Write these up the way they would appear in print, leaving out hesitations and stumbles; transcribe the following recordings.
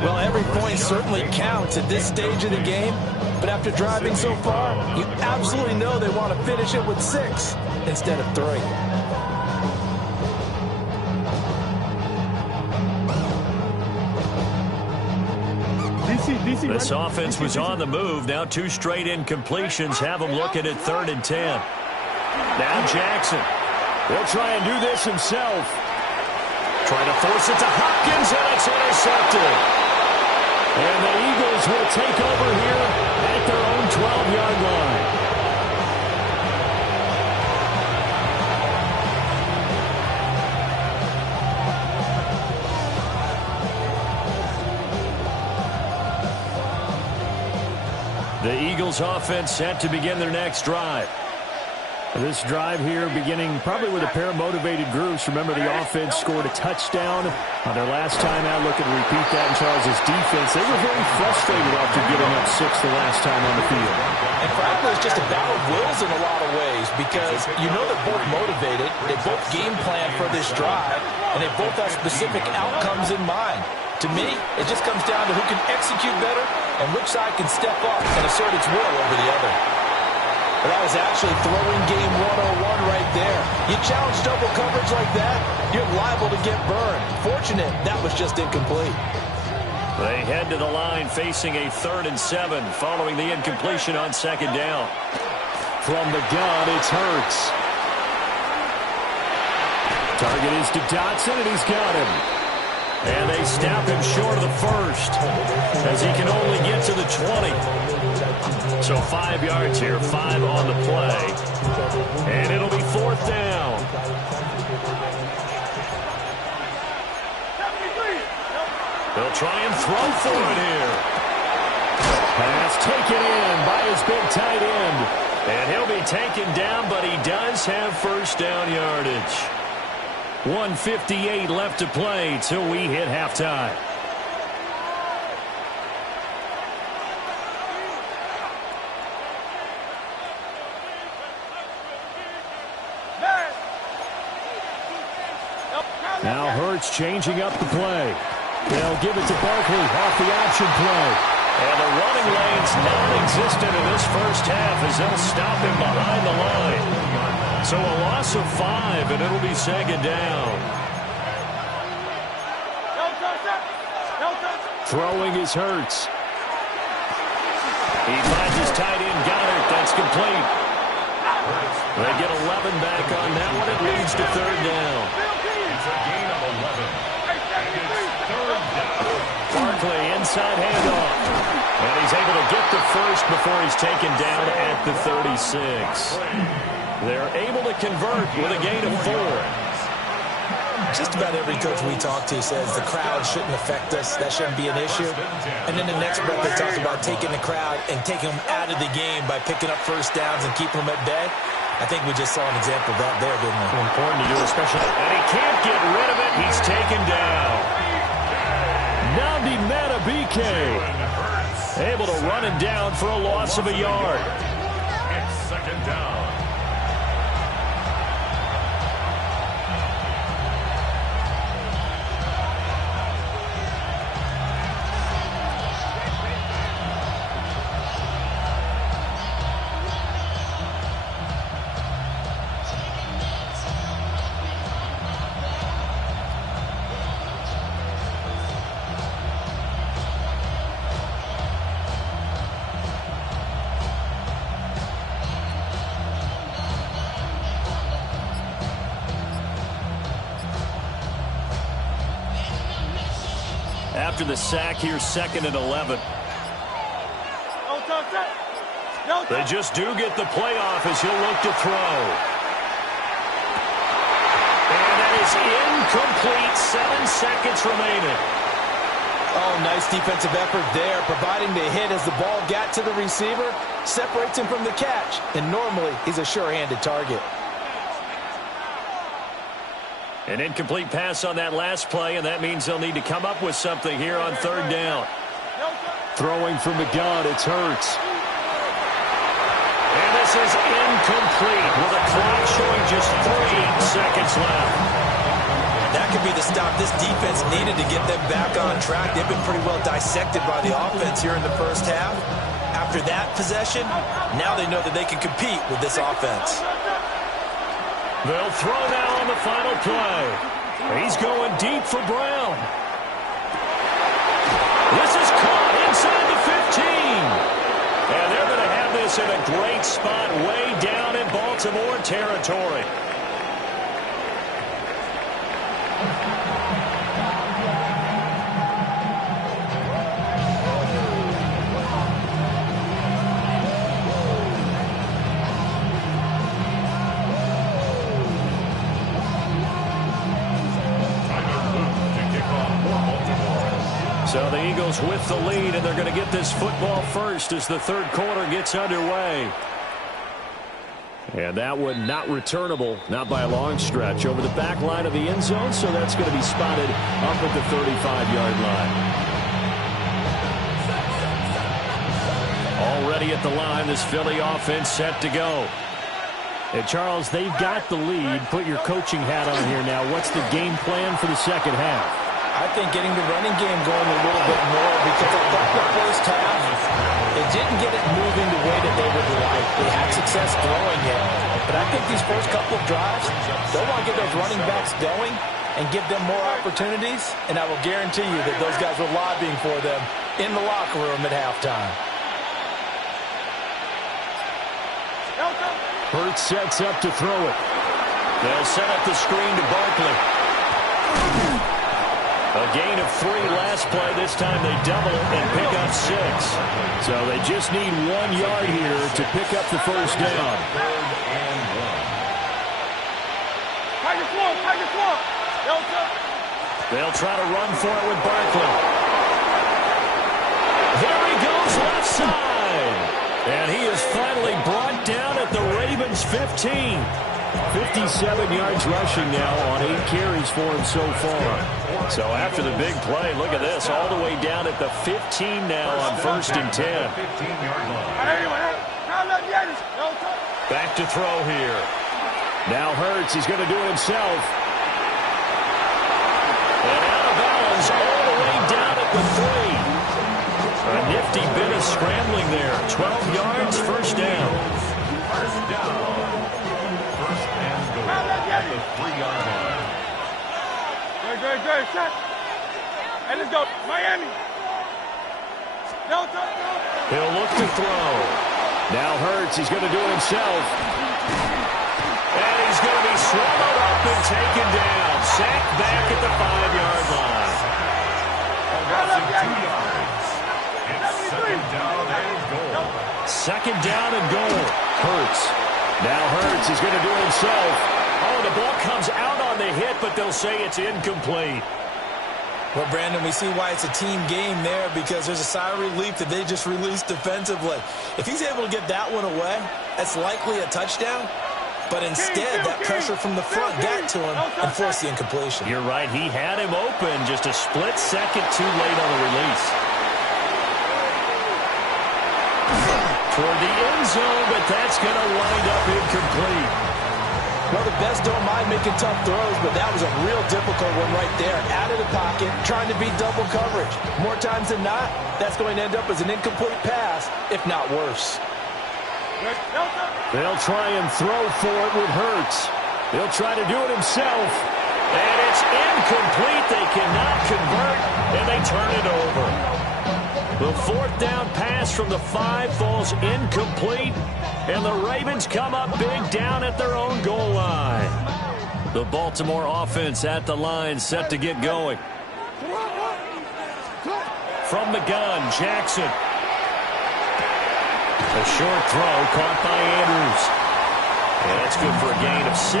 Well, every point certainly counts at this stage of the game, but after driving so far, you absolutely know they want to finish it with 6 instead of 3. This offense was on the move. Now 2 straight incompletions have them looking at 3rd and 10. Now Jackson. He'll try and do this himself. Trying to force it to Hopkins, and it's intercepted. And the Eagles will take over here at their own 12-yard line. The Eagles offense set to begin their next drive. This drive here beginning probably with a pair of motivated groups. Remember, the offense scored a touchdown on their last time out. Looking to repeat that in Charles' defense. They were very frustrated after giving up 6 the last time on the field. And frankly, it's just a battle of wills in a lot of ways because you know they're both motivated. They both game plan for this drive, and they both have specific outcomes in mind. To me, it just comes down to who can execute better and which side can step up and assert its will over the other. But that was actually throwing game 101 right there. You challenge double coverage like that, you're liable to get burned. Fortunate, that was just incomplete. They head to the line facing a 3rd and 7 following the incompletion on 2nd down. From the gun, it's Hurts. Target is to Dotson, and he's got him. And they snap him short of the first as he can only get to the 20. So 5 yards here, 5 on the play. And it'll be 4th down. They'll try and throw for it here. Pass taken in by his big tight end. And he'll be taken down, but he does have 1st down yardage. 1:58 left to play till we hit halftime. Now Hurts changing up the play. They'll give it to Barkley off the option play. And the running lane's non-existent in this first half as they'll stop him behind the line. So a loss of 5, and it'll be 2nd down. Throwing is Hurts. He finds his tight end, Goddard. That's complete. They get 11 back on that one. It leads to 3rd down. It's a gain of 11. And it's 3rd down. Barkley inside handoff. And he's able to get the first before he's taken down at the 36. They're able to convert with a gain of 4. Just about every coach we talk to says the crowd shouldn't affect us. That shouldn't be an issue. And then the next breath they talk about taking the crowd and taking them out of the game by picking up 1st downs and keeping them at bay. I think we just saw an example of that there, didn't we? Important to do, especially. And he can't get rid of it. He's taken down. Nnamdi Madubuike able to run him down for a loss of a yard. It's 2nd down. After the sack here, 2nd and 11. They just do get the playoff as he'll look to throw. And that is incomplete. 7 seconds remaining. Oh, nice defensive effort there, providing the hit as the ball got to the receiver, separates him from the catch, and normally he's a sure-handed target. An incomplete pass on that last play, and that means they'll need to come up with something here on 3rd down. Throwing from the gun, it's Hurts. And this is incomplete with a clock showing just 3 seconds left. That could be the stop this defense needed to get them back on track. They've been pretty well dissected by the offense here in the first half. After that possession, now they know that they can compete with this offense. They'll throw now on the final play. He's going deep for Brown. This is caught inside the 15. And they're going to have this in a great spot way down in Baltimore territory. So the Eagles with the lead, and they're going to get this football first as the third quarter gets underway. And that one not returnable, not by a long stretch, over the back line of the end zone, so that's going to be spotted up at the 35-yard line. Already at the line, this Philly offense set to go. And Charles, they've got the lead. Put your coaching hat on here now. What's the game plan for the second half? I think getting the running game going a little bit more, because I thought the first half, it didn't get it moving the way that they would like. They had success throwing it, but I think these first couple of drives, they'll want to get those running backs going and give them more opportunities, and I will guarantee you that those guys were lobbying for them in the locker room at halftime. Hurts sets up to throw it. They'll set up the screen to Barkley. A gain of 3 last play. This time they double and pick up 6. So they just need 1 yard here to pick up the first down. They'll try to run for it with Barkley. There he goes left side. And he is finally brought down at the Ravens' 15. 57 yards rushing now on 8 carries for him so far. So after the big play, look at this, all the way down at the 15 now on 1st and 10. Back to throw here. Now Hurts, he's going to do it himself. And out of bounds all the way down at the 3. A nifty bit of scrambling there. 12 yards, first down. First down. First and goal at the 3-yard line. Good, shot. Hey, let's go. Miami. He'll look to throw. Now Hurts, he's going to do it himself. And he's going to be swallowed up and taken down. Sacked back at the 5-yard line. That's 2 yards. It's second down and goal. Second down and goal. Hurts. Now Hurts, he's going to do it himself. Oh, the ball comes out on the hit, but they'll say it's incomplete. Well, Brandon, we see why it's a team game there, because there's a sigh of relief that they just released defensively. If he's able to get that one away, that's likely a touchdown. But instead, that pressure from the front got to him and forced the incompletion. You're right. He had him open just a split second too late on the release. Toward the end zone, but that's going to wind up incomplete. Well, the best don't mind making tough throws, but that was a real difficult one right there. Out of the pocket, trying to beat double coverage. More times than not, that's going to end up as an incomplete pass, if not worse. They'll try and throw for it with Hurts. He'll try to do it himself. And it's incomplete. They cannot convert, and they turn it over. The 4th down pass from the 5 falls incomplete. And the Ravens come up big down at their own goal line. The Baltimore offense at the line, set to get going. From the gun, Jackson. A short throw caught by Andrews. And that's good for a gain of 6.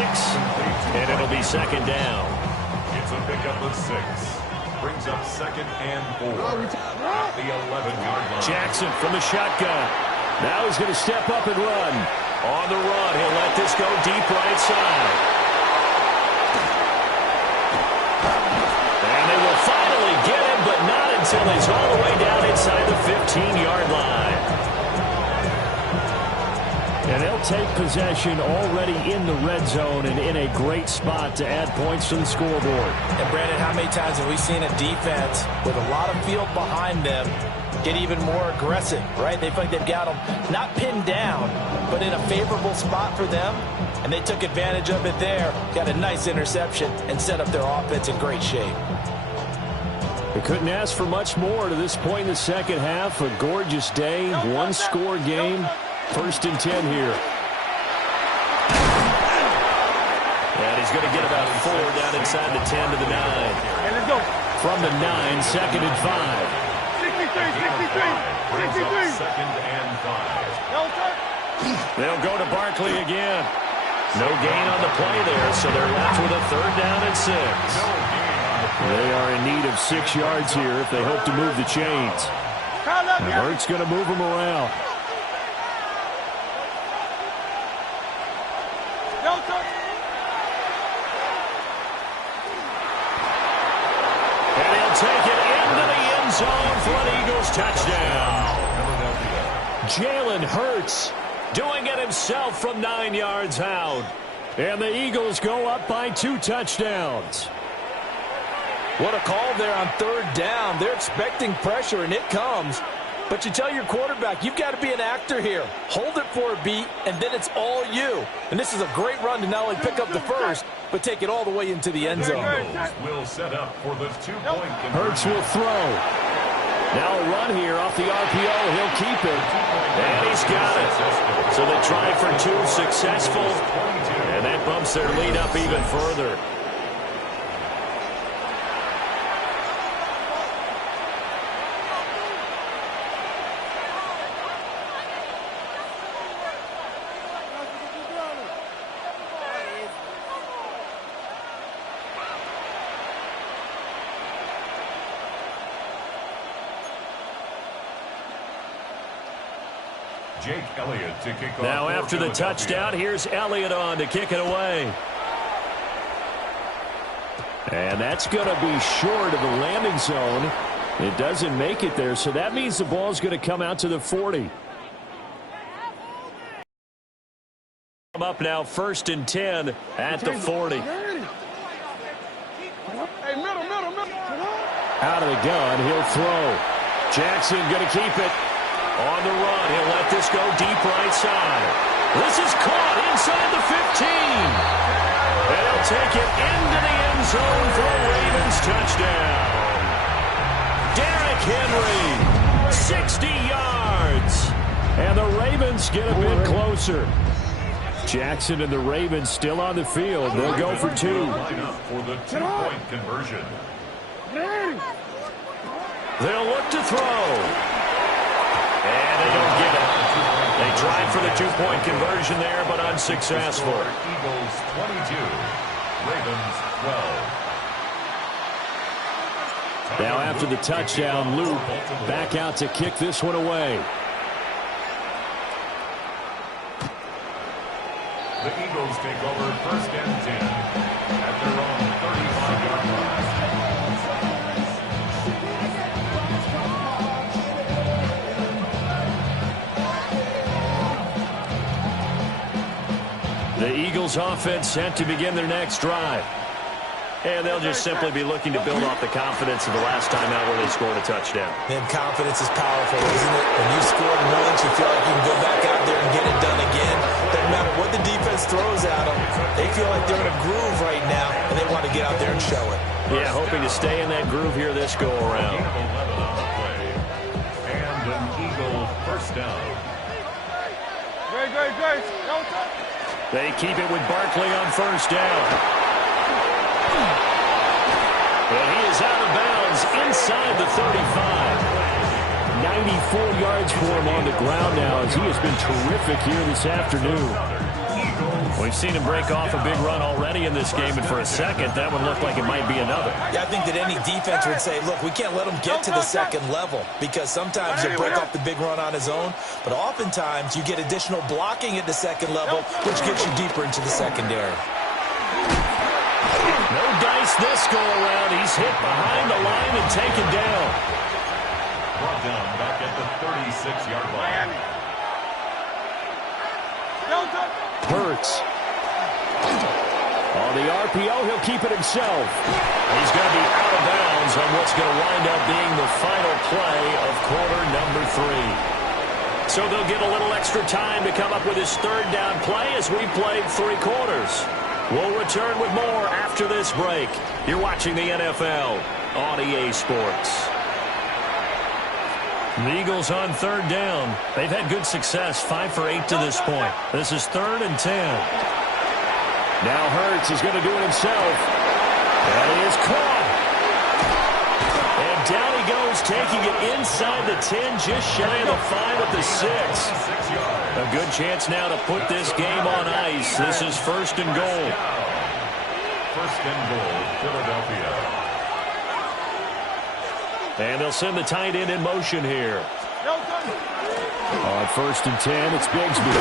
And it'll be second down. It's a pickup of 6. Brings up second and 4. At the 11-yard line. Jackson from the shotgun. Now he's going to step up and run. On the run, he'll let this go deep right side. And they will finally get him, but not until he's all the way down inside the 15-yard line. And they'll take possession already in the red zone and in a great spot to add points to the scoreboard. And, Brandon, how many times have we seen a defense with a lot of field behind them get even more aggressive, right? They feel like they've got them not pinned down, but in a favorable spot for them, and they took advantage of it there, got a nice interception, and set up their offense in great shape. We couldn't ask for much more to this point in the second half. A gorgeous day, one-score game. 1st and 10 here. And he's going to get about 4 down inside the 10 to the 9. Hey, let's go. From the 9, 2nd and 5. 63. Second and 5. They'll go to Barkley again. No gain on the play there, so they're left with a 3rd down and 6. They are in need of 6 yards here if they hope to move the chains. And Hurts going to move them around. And he'll take it into the end zone for an Eagles touchdown. Jalen Hurts doing it himself from 9 yards out. And the Eagles go up by 2 touchdowns. What a call there on 3rd down. They're expecting pressure, and it comes. But you tell your quarterback, you've got to be an actor here. Hold it for a beat, and then it's all you. And this is a great run to not only pick up the first, but take it all the way into the end zone. Will set up for the 2-point conversion. Hurts will throw. Now a run here off the RPO. He'll keep it. And he's got it. So they try for 2, successful. And that bumps their lead up even further. Jake Elliott to kick off. Now after the touchdown, here's Elliott on to kick it away. And that's going to be short of the landing zone. It doesn't make it there, so that means the ball's going to come out to the 40. Up now, 1st and 10 at the 40. Hey, middle. Out of the gun, he'll throw. Jackson going to keep it. On the run, he'll let this go deep right side. This is caught inside the 15. And he'll take it into the end zone for a Ravens touchdown. Derrick Henry, 60 yards. And the Ravens get a bit closer. Jackson and the Ravens still on the field. They'll go for 2. Line up for the 2-point conversion. They'll look to throw. And they don't get it. They tried for the 2-point conversion there, but unsuccessful. Eagles 22, Ravens 12. Now after the touchdown, Luke back out to kick this one away. The Eagles take over 1st and 10 at their own 35-yard line. The Eagles offense set to begin their next drive. And they'll just simply be looking to build off the confidence of the last time out where they scored a touchdown. And confidence is powerful, isn't it? When you scored once, you feel like you can go back out there and get it done again. Doesn't matter what the defense throws at them. They feel like they're in a groove right now, and they want to get out there and show it. Yeah, hoping to stay in that groove here this go-around. And an Eagle 1st down. Great. They keep it with Barkley on 1st down. And he is out of bounds inside the 35. 94 yards for him on the ground now as he has been terrific here this afternoon. We've seen him break off a big run already in this game, and for a second, that one looked like it might be another. Yeah, I think that any defense would say, look, we can't let him get to the second level because sometimes he'll break off the big run on his own, but oftentimes you get additional blocking at the second level, which gets you deeper into the secondary. No dice this go-around. He's hit behind the line and taken down. Brought down back at the 36-yard line. Hurts. On the RPO, he'll keep it himself. He's going to be out of bounds on what's going to wind up being the final play of quarter number 3. So they'll get a little extra time to come up with his third down play as we played 3 quarters. We'll return with more after this break. You're watching the NFL on EA Sports. The Eagles on third down. They've had good success, 5 for 8 to this point. This is 3rd and 10. Now Hurts is going to do it himself. And he is caught. And down he goes, taking it inside the 10, just shy of the 5 at the 6. A good chance now to put this game on ice. This is 1st and goal. 1st and goal, Philadelphia. And they'll send the tight end in motion here. On 1st and 10, it's Bigsby.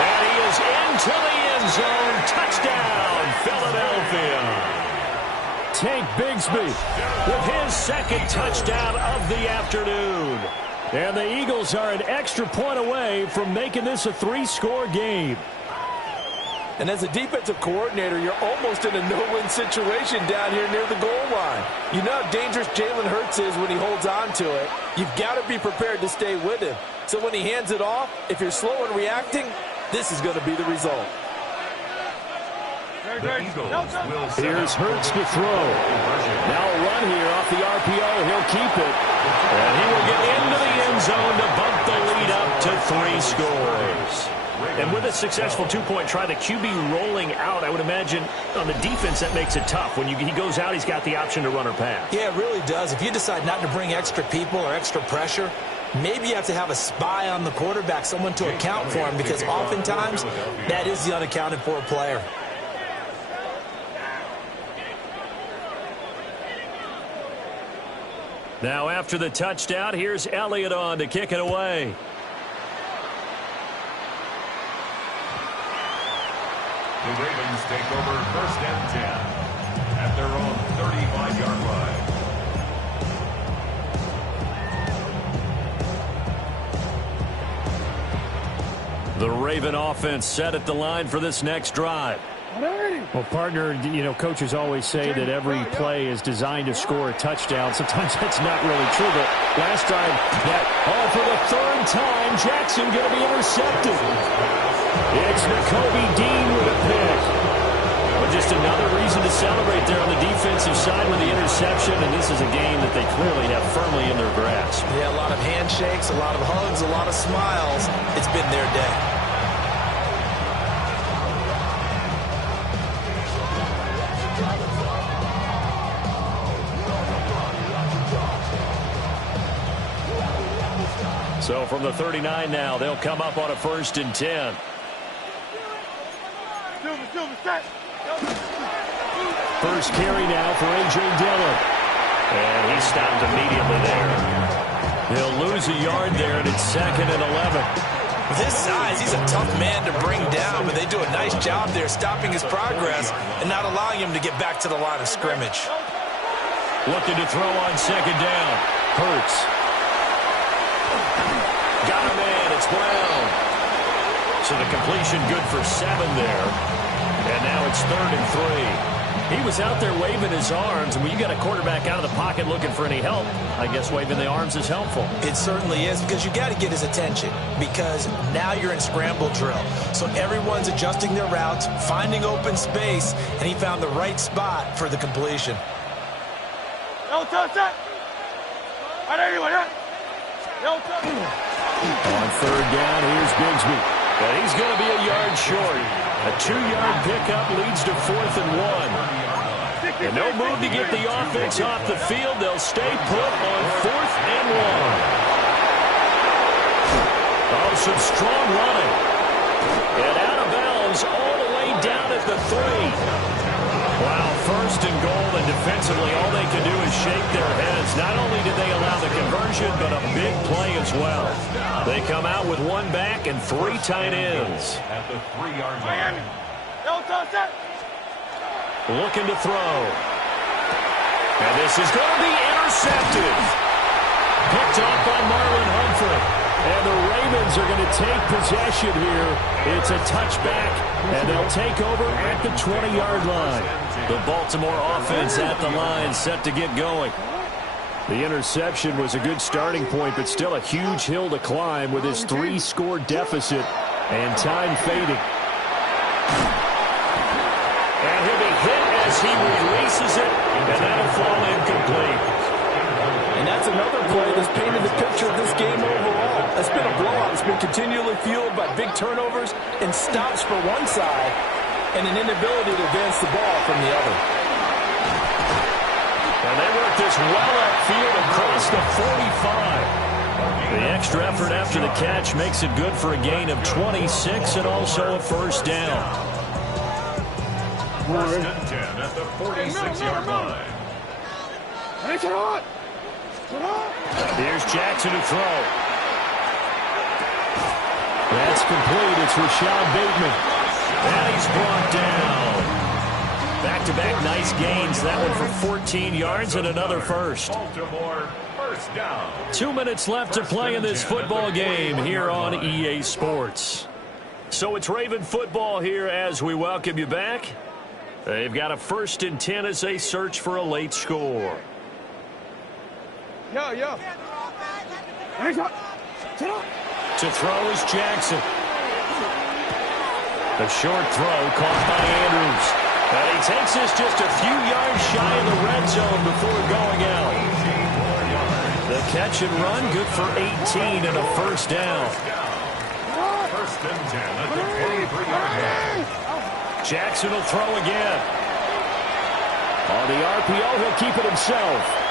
And he is into the end zone. Touchdown, Philadelphia. Tank Bigsby with his 2nd touchdown of the afternoon. And the Eagles are an extra point away from making this a 3-score game. And as a defensive coordinator, you're almost in a no-win situation down here near the goal line. You know how dangerous Jalen Hurts is when he holds on to it. You've got to be prepared to stay with him. So when he hands it off, if you're slow in reacting, this is going to be the result. Here's Hurts to throw. Now a run here off the RPO. He'll keep it. And he will get into the end zone to bump the lead up to 3 scores. And with a successful 2-point try, the QB rolling out, I would imagine on the defense that makes it tough. When he goes out, he's got the option to run or pass. Yeah, it really does. If you decide not to bring extra people or extra pressure, maybe you have to have a spy on the quarterback, someone to account for him, because oftentimes that is the unaccounted for player. Now after the touchdown, here's Elliott on to kick it away. The Ravens take over 1st and 10 at their own 35-yard line. The Raven offense set at the line for this next drive. Well, partner, coaches always say that every play is designed to score a touchdown. Sometimes that's not really true, but last drive, for the 3rd time, Jackson going to be intercepted. It's Nakobe Dean with a pick. But just another reason to celebrate there on the defensive side with the interception, and this is a game that they clearly have firmly in their grasp. Yeah, a lot of handshakes, a lot of hugs, a lot of smiles. It's been their day. So from the 39 now, they'll come up on a 1st and 10. First carry now for A.J. Dillon. And he stopped immediately there. He'll lose a yard there, and it's 2nd and 11. With his size, he's a tough man to bring down, but they do a nice job there stopping his progress and not allowing him to get back to the line of scrimmage. Looking to throw on 2nd down. Hurts. Got a man. It's Brown. So the completion good for 7 there. And now it's 3rd and 3. He was out there waving his arms, and when you got a quarterback out of the pocket looking for any help, I guess waving the arms is helpful. It certainly is, because you got to get his attention, because now you're in scramble drill. So everyone's adjusting their routes, finding open space, and he found the right spot for the completion. On 3rd down, here's Bigsby. And he's going to be a yard short. A 2-yard pickup leads to 4th and 1. And no move to get the offense off the field. They'll stay put on 4th and 1. Oh, some strong running. And out of bounds all the way down at the 3. Wow, 1st and goal, and defensively all they can do is shake their heads. Not only did they allow the conversion, but a big play as well. They come out with 1 back and 3 tight ends. At the 3-yard line. Looking to throw. And this is going to be intercepted. Picked off by Marlon Humphrey. And the Ravens are going to take possession here. It's a touchback, and they'll take over at the 20-yard line. The Baltimore offense at the line, set to get going. The interception was a good starting point, but still a huge hill to climb with his 3-score deficit and time fading. And he'll be hit as he releases it, and that'll fall incomplete. And that's another play that's painted the picture of this game overall. It's been a blowout. It's been continually fueled by big turnovers and stops for one side and an inability to advance the ball from the other. And they work this well upfield across the 45. The extra effort after the catch makes it good for a gain of 26 and also a first down. First and 10 at the 46-yard line. Here's Jackson to throw. That's complete. It's Rashad Bateman. And he's brought down. Back-to-back nice gains. That one for 14 yards and another first. Baltimore, first down. 2 minutes left to play in this football game here on EA Sports. So it's Raven football here as we welcome you back. They've got a 1st and 10 as they search for a late score. Yo. To throw is Jackson. The short throw caught by Andrews. And he takes this just a few yards shy of the red zone before going out. The catch and run good for 18 and a first down. First and 10 at the 43-yard line. Jackson will throw again. On the RPO, he'll keep it himself.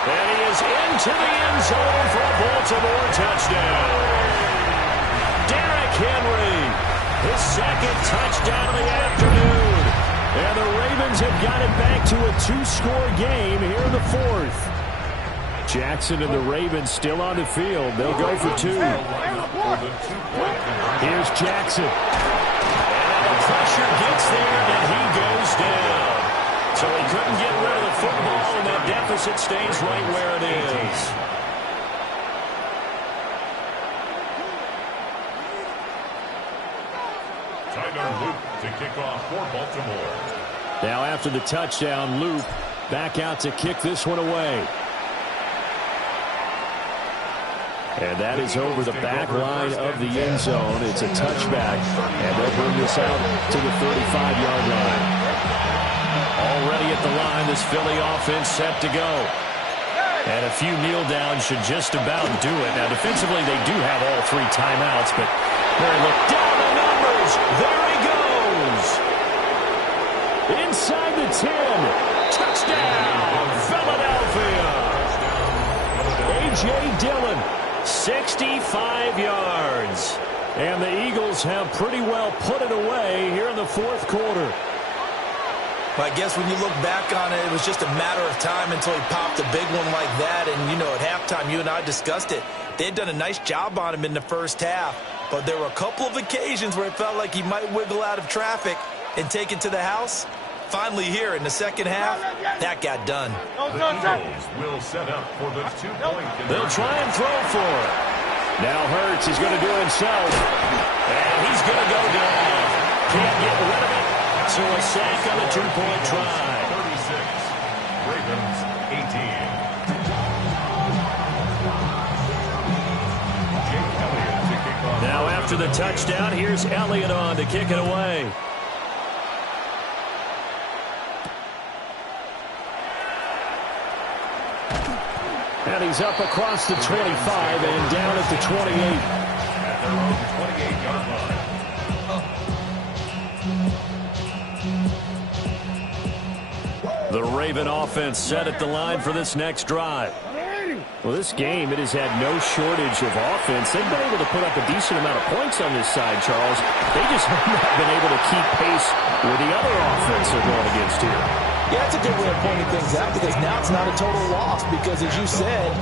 And he is into the end zone for a Baltimore touchdown. Derrick Henry, his 2nd touchdown of the afternoon. And the Ravens have got it back to a 2-score game here in the 4th. Jackson and the Ravens still on the field. They'll go for 2. Here's Jackson. And the pressure gets there, and he goes down. So he couldn't get rid of the football, and that deficit stays right where it is. Tyler Luke to kick off for Baltimore. Now after the touchdown, Loop back out to kick this one away. And that is over the back line of the end zone. It's a touchback, and they'll bring this out to the 35-yard line. Already at the line, this Philly offense set to go. And a few kneel downs should just about do it. Now, defensively, they do have all 3 timeouts, but Perry look down the numbers. There he goes. Inside the 10. Touchdown, Philadelphia. A.J. Dillon, 65 yards. And the Eagles have pretty well put it away here in the 4th quarter. But I guess when you look back on it, it was just a matter of time until he popped a big one like that. And, you know, at halftime, you and I discussed it. They had done a nice job on him in the first half. But there were a couple of occasions where it felt like he might wiggle out of traffic and take it to the house. Finally here in the second half, that got done. The Eagles will set up for the 2-point conversion. They'll try and throw for it. Now Hurts is going to do it himself. And he's going to go down. Can't get rid of it. So a sack on the 2-point try. 36. Ravens 18. Jake Elliott to kick off. Now after the touchdown, here's Elliott on to kick it away. And he's up across the 25 and down at the 28. At their own 28-yard line. The Raven offense set at the line for this next drive. Well, this game, it has had no shortage of offense. They've been able to put up a decent amount of points on this side, Charles. They just have not been able to keep pace with the other offense they're going against here. Yeah, that's a good way of pointing things out because now it's not a total loss because, as you said,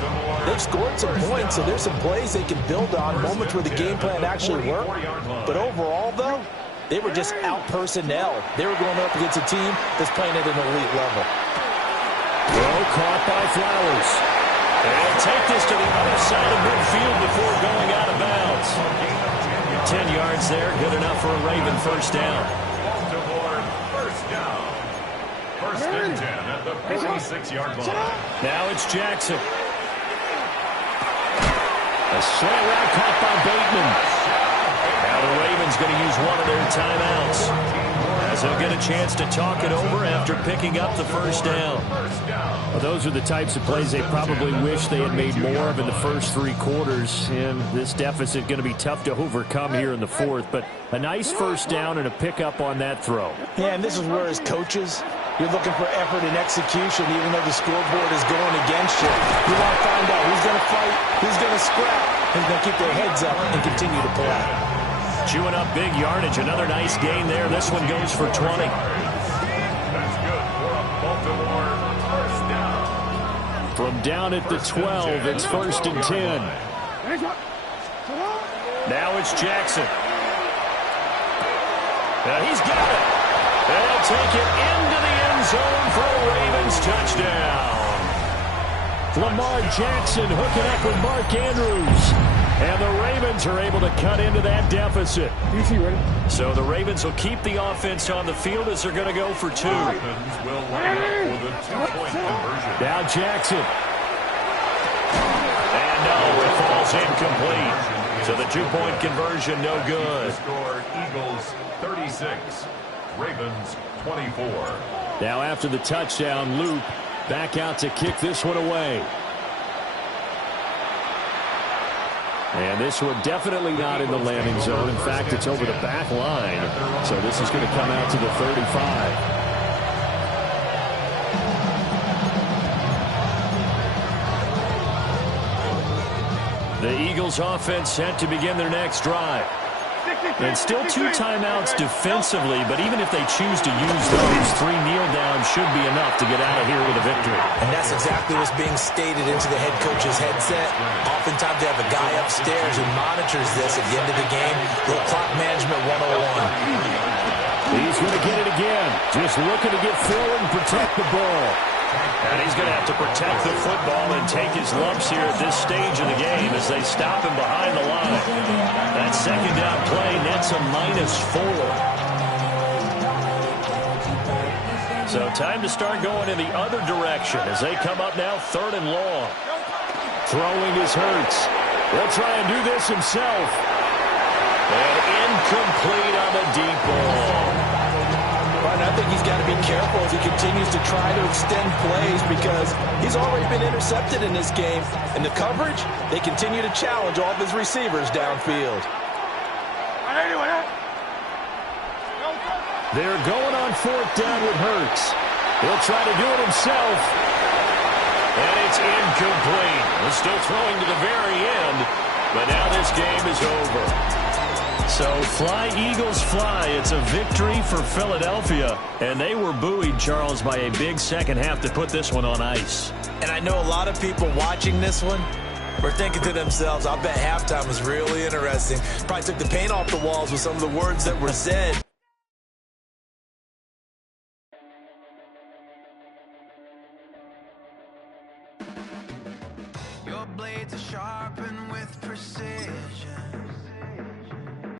they've scored some points, so there's some plays they can build on, moments where the game plan actually worked. But overall, though, they were just out-personnel. They were going up against a team that's playing at an elite level. Well, caught by Flowers. They'll take this to the other side of midfield before going out of bounds. 10 yards there, good enough for a Raven first down. Baltimore, first down. First and 10 at the 46-yard line. Now it's Jackson. A slant route caught by Bateman. Now the Ravens going to use one of their timeouts, as they'll get a chance to talk it over after picking up the first down. Well, those are the types of plays they probably wish they had made more of in the first 3 quarters. And this deficit going to be tough to overcome here in the fourth. But a nice first down and a pickup on that throw. Yeah, and this is where as coaches, you're looking for effort and execution, even though the scoreboard is going against you. You want to find out who's going to fight, who's going to scrap, who's going to keep their heads up and continue to play. Chewing up big yardage. Another nice gain there. This one goes for 20. That's good for a Baltimore first down. From down at the 12, it's first and 10. Now it's Jackson. Now he's got it. They'll take it into the end zone for a Ravens touchdown. Lamar Jackson hooking up with Mark Andrews. And the Ravens are able to cut into that deficit. So the Ravens will keep the offense on the field as they're going to go for 2. Ravens will line up with a 2-point conversion. Now Jackson. And no, it falls incomplete. So the 2-point conversion, no good. The score, Eagles 36, Ravens 24. Now after the touchdown, Loop back out to kick this one away. And this one definitely not in the landing zone. In fact, it's over the back line. So this is going to come out to the 35. The Eagles offense set to begin their next drive. And still 2 timeouts defensively, but even if they choose to use those, 3 kneel downs should be enough to get out of here with a victory. And that's exactly what's being stated into the head coach's headset. Oftentimes they have a guy upstairs who monitors this at the end of the game. Little clock management 101. He's going to get it again. Just looking to get forward and protect the ball. And he's going to have to protect the football and take his lumps here at this stage of the game as they stop him behind the line. That second down play nets a -4. So time to start going in the other direction as they come up now 3rd and long. Throwing is Hurts. He'll try and do this himself. And incomplete on the deep ball. And I think he's got to be careful as he continues to try to extend plays because he's already been intercepted in this game. And the coverage, they continue to challenge all of his receivers downfield. They're going on 4th down with Hurts. He'll try to do it himself. And it's incomplete. He's still throwing to the very end, but now this game is over. So fly, Eagles, fly. It's a victory for Philadelphia. And they were buoyed, Charles, by a big second half to put this one on ice. And I know a lot of people watching this one were thinking to themselves, I bet halftime was really interesting. Probably took the paint off the walls with some of the words that were said.